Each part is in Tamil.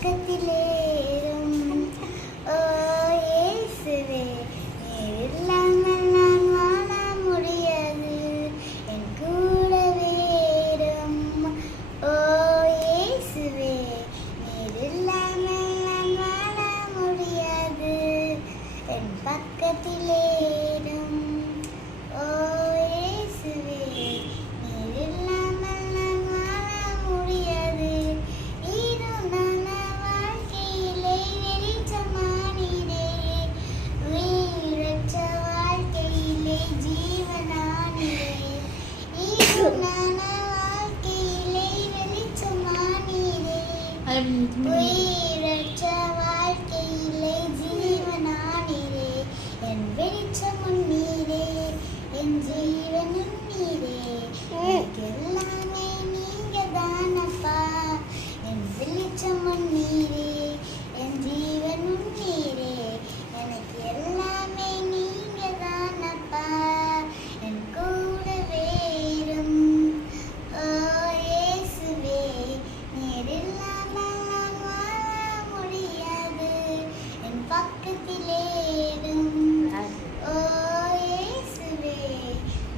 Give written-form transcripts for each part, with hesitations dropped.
பக்கத்திலேறும். ஓ இயேசுவே, நீர் இல்லாமல் நான் வாழ முடியாது, என் கூடவே இரும். ஓ இயேசுவே, நீர் இல்லாமல் நான் வாழ முடியாது, என் பக்கத்திலேறும். ஓ இயேசுவே, நீர் இல்லாமல் நான் வாழ முடியாது. இருளான வாழ்க்கையிலே வெளிச்சமானீரே, உயிரற்ற வாழ்க்கையிலே ஜீவனானீரே. இருளான வாழ்க்கையிலே வெளிச்சமானீரே, உயிரற்ற வாழ்க்கையிலே ஜீவனானீரே. என் வெளிச்சமும் நீரே, என் ஜீவனும் நீரே, எனக்கு எல்லாமே நீங்க தானப்பா. என் வெளிச்சமும் நீரே, என் ஜீவனும் நீரே, எனக்கு எல்லாமே நீங்க தானப்பா. என் கூடவே இரும். ஓ இயேசுவே, நீர் இல்லாமல் நான் வாழ முடியாது, என் பக்கத்திலே இரும். ஓ இயேசுவே,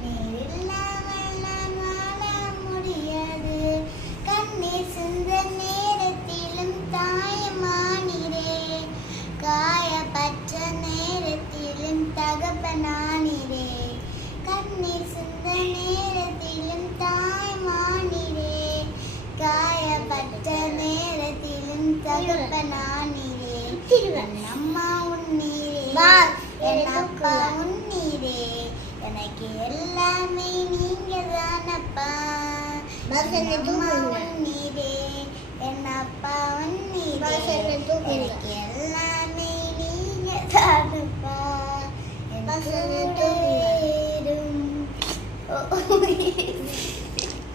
நீர் இல்லாமல் நான் வாழ முடியாது. கண்ணீர் சிந்த நேரத்திலும் தாயமானீரே, காயப்பட்ட நேரத்திலும் தகப்பனானீரே. கண்ணீர் சிந்த நேரத்திலும் தாயமானீரே, காயப்பட்ட நேரத்திலும் தகப்பனானீரே. என் அம்மா உன்னீரே, என் அப்பா உன்னீரே, எனக்கு எல்லாமே நீங்க தானப்பா. என் அம்மா உன்னீரே, என் அப்பா உன்னீரே, எனக்கு எல்லாமே நீங்க தானப்பா. என் கூடவே இரும்.